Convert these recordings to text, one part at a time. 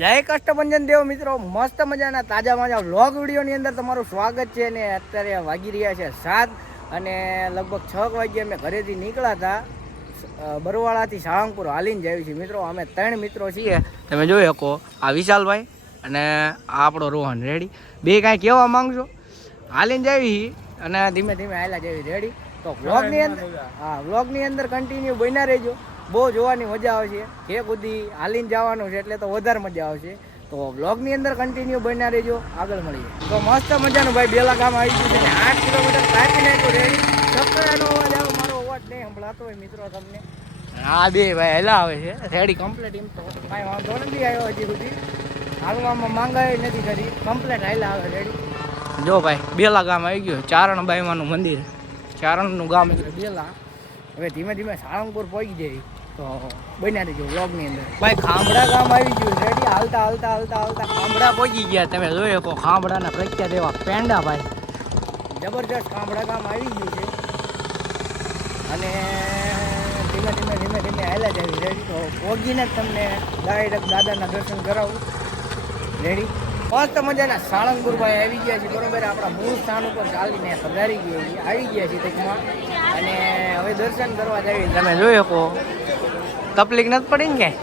જય કષ્ટભંજન દેવ મિત્રો મસ્ત મજાના તાજા માજા વ્લોગ વિડીયોની અંદર તમારું સ્વાગત છે ને અત્યારે વાગી રહ્યા છે સાત અને લગભગ છ વાગ્યે અમે ઘરેથી નીકળ્યા હતા. બરવાળાથી સાળંગપુર હાલીને જાય છે મિત્રો. અમે ત્રણ મિત્રો છીએ. તમે જોઈ શકો આ વિશાલભાઈ અને આ આપણો રોહન. રેડી બે કાંઈ કહેવા માંગશો? હાલીને જાવી અને ધીમે ધીમે હાલ્યા જેવી રેડી તો વ્લોગની અંદર હા વ્લોગની અંદર કન્ટિન્યુ બન્યા રહેજો. બહુ જોવાની મજા આવશે. જે સુધી હાલીને જવાનું છે એટલે તો વધારે મજા આવશે. તો વ્લોગની અંદર કન્ટિન્યુ બન્યા રહેજો. આગળ મળીએ. તો મસ્ત મજાનું ભાઈ, બેલા ગામ આવી ગયું છે. ને આઠ કિલોમીટર કાપી નાખ્યું રેડી ચક્કરાનો અવાજ આવે, મારો અવાજ નહીં સંભળાતો હોય મિત્રો તમને. હા બે ભાઈ હેલા આવે છે. રેડી કમ્પ્લીટ એમ તો. કાંઈ વાંધો નથી આવ્યો હજી સુધી. હાલવામાં માંગાઈ નથી કરી કમ્પ્લીટ હેલા આવે, રેડી. જો ભાઈ, બેલા ગામ આવી ગયું ચારણબાઈમાનું મંદિર. ચારણનું ગામ એટલે બેલા. હવે ધીમે ધીમે સાળંગપુર પહોંચી જાય તો બન્યા રહીજો વ્લોગની અંદર. ભાઈ ખાંભડા ગામ આવી ગયું રેડી હાલતા હાલતા હાલતા હાલતા. ખાંભડા પહોંચી ગયા તમે જોઈ શકો ખાંભડાના પ્રખ્યાત એવા પેંડા ભાઈ. જબરજસ્ત ખાંભડા ગામ આવી ગયું છે. અને ધીમે ધીમે ધીમે ધીમે હાલ્યા જાય રેડી તો પહોંચીને જ તમને ડાયરેક્ટ દાદાના દર્શન કરાવું. રેડી મસ્ત મજાના સાળંગપુરભાઈ આવી ગયા છે બરોબર? આપણા મૂળ સ્થાન ઉપર ચાલીને પધારી ગયા છીએ આવી ગયા છીએ ટૂંકમાં. અને હવે દર્શન કરવા જઈએ તમે જોઈ શકો. તકલીફ નથી પડી ને ક્યાંય?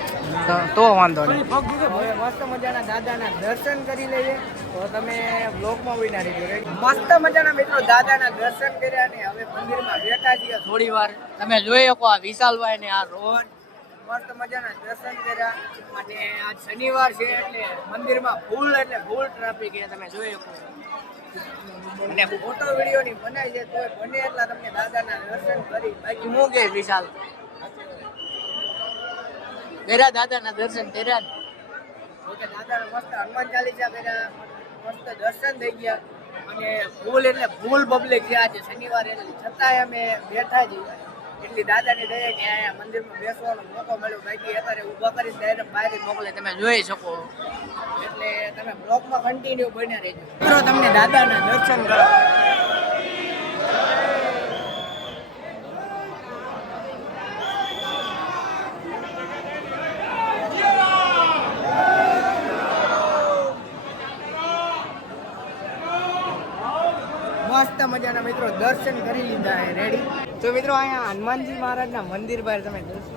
તો તો વાંધો નહીં. હવે મસ્ત મજાના દાદાના દર્શન કરી લઈએ. તો તમે બ્લોકમાં વિના રહીજો મસ્ત મજાના મિત્રો દાદાના દર્શન કર્યા ને હવે મંદિરમાં બેઠા છીએ. થોડી વાર તમે જોઈ શકો આ વિશાલભાઈ ને આ રોહન. મસ્ત મજાના દર્શન કર્યા. અને આજ શનિવાર છે એટલે મંદિરમાં ફૂલ એટલે ફૂલ ટ્રાફિક એ તમે જોઈ શકો અને ફોટો વીડિયો ની બનાવી છે તો બને એટલા તમને દાદાના દર્શન કરી. બાકી હું કે વિશાલ? કર્યા દાદાના દર્શન કર્યા ને? દાદાના મસ્ત હનુમાન ચાલીસા કર્યા, મસ્ત દર્શન થઈ ગયા. અને ફૂલ એટલે ફૂલ પબ્લિક છે. આજે શનિવાર એટલે છતાંય અમે બેઠા છીએ. એટલી દાદાની દયા કે અહીંયા મંદિરમાં બેસવાનો મોકો મળ્યો. બાકી અત્યારે ઊભા કરીને ડાયરેક્ટ બહાર મોકલે. તમે જોઈ શકો. એટલે તમે બ્લોકમાં કન્ટિન્યુ બન્યા રહેજો. મિત્રો, તમને દાદાના દર્શન કરો. મસ્ત મજાના મિત્રો દર્શન કરી લીધા છે રેડી તો મિત્રો અહીંયા હનુમાનજી મહારાજના મંદિર બહાર તમે દર્શન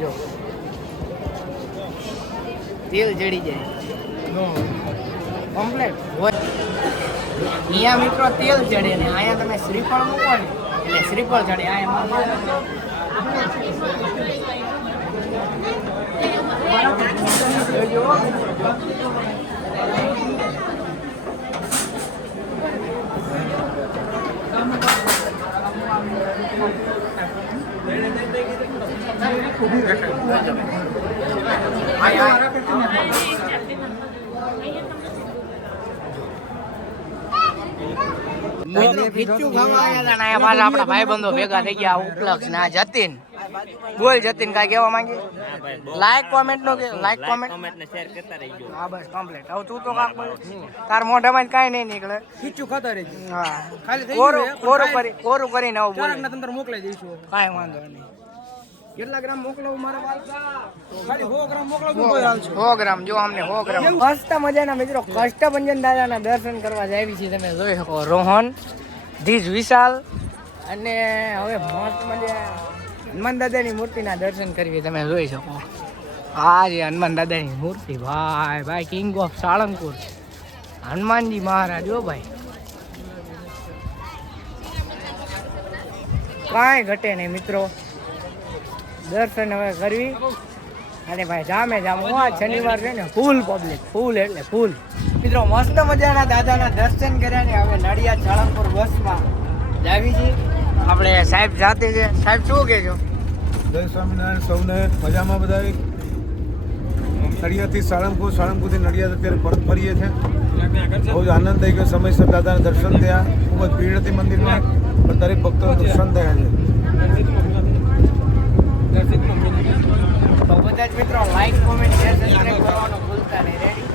જો. તેલ જડી જાય. કમ્પ્લેટ અહીંયા મિત્રો તેલ ચડે ને અહીંયા તમે શ્રીફળ મૂકો ને. એટલે શ્રીફળ ચડે અહીંયા ભેગા થઈ ગયા ઉપલક્ષ ના જતીન. બોલ જતીન કાંઈ કેવા માંગી? લાઈક કોમેન્ટ નો લાઈક કોમેન્ટ હા બસ કમ્પ્લીટ હવે તું તો કાક તાર મોઢામાં કાંઈ નહીં નીકળે. ખીચું ખાતા રહેજો. હા. ખાલી થઈ કોરું ગયું કોરું કરી કોરું કરીને આવું બોલ. ચારક મોકલાઈ દઈશું. કાંઈ વાંધો નહીં. કેટલા ગ્રામ મોકલાવું મારા બાલ ખાલી 100 ગ્રામ મોકલાવું તો હાલ સો ગ્રામ જો અમને સો ગ્રામ. મસ્ત મજાના મિત્રો કષ્ટભંજન દાદાના દર્શન કરવા જાવી છે તમે જોઈ શકો. રોહન ધીજ વિશાલ અને હવે મસ્ત મજા હનુમાન દાદાની મૂર્તિના દર્શન કરવી તમે જોઈ શકો. આ જે હનુમાન દાદાની મૂર્તિ ભાઈ ભાઈ કિંગ ઓફ સાળંગપુર. હનુમાનજી મહારાજ ઓ ભાઈ. કાંઈ ઘટે નહીં મિત્રો. દર્શન હવે કરવી. અને ભાઈ જામે જામ. હું આ શનિવાર છે ને ફૂલ પબ્લિક ફૂલ એટલે ફૂલ મિત્રો, મસ્ત મજાના દાદાના દર્શન કર્યા ને હવે નડિયાદ સાળંગપુર બસમાં જાવી છીએ. આપણે સાહેબ જાતે છે. સાહેબ, શું કહેજો જય સ્વામિનારાયણ, સૌને મજામાં બધા નડિયાદથી સાળંગપુર, સાળંગપુરથી નડિયાદ અત્યારે પરત ફરીએ છીએ બહુ જ આનંદ થઈ ગયો. સમયસર દાદાના દર્શન થયા. ખૂબ જ ભીડ હતી મંદિરમાં, પણ દરેક ભક્તો દર્શન થયા છે. તો બધા જ મિત્રો લાઈક કોમેન્ટ શેર સબસ્ક્રાઈબ કરવાનું ભૂલતા નહીં. રેડી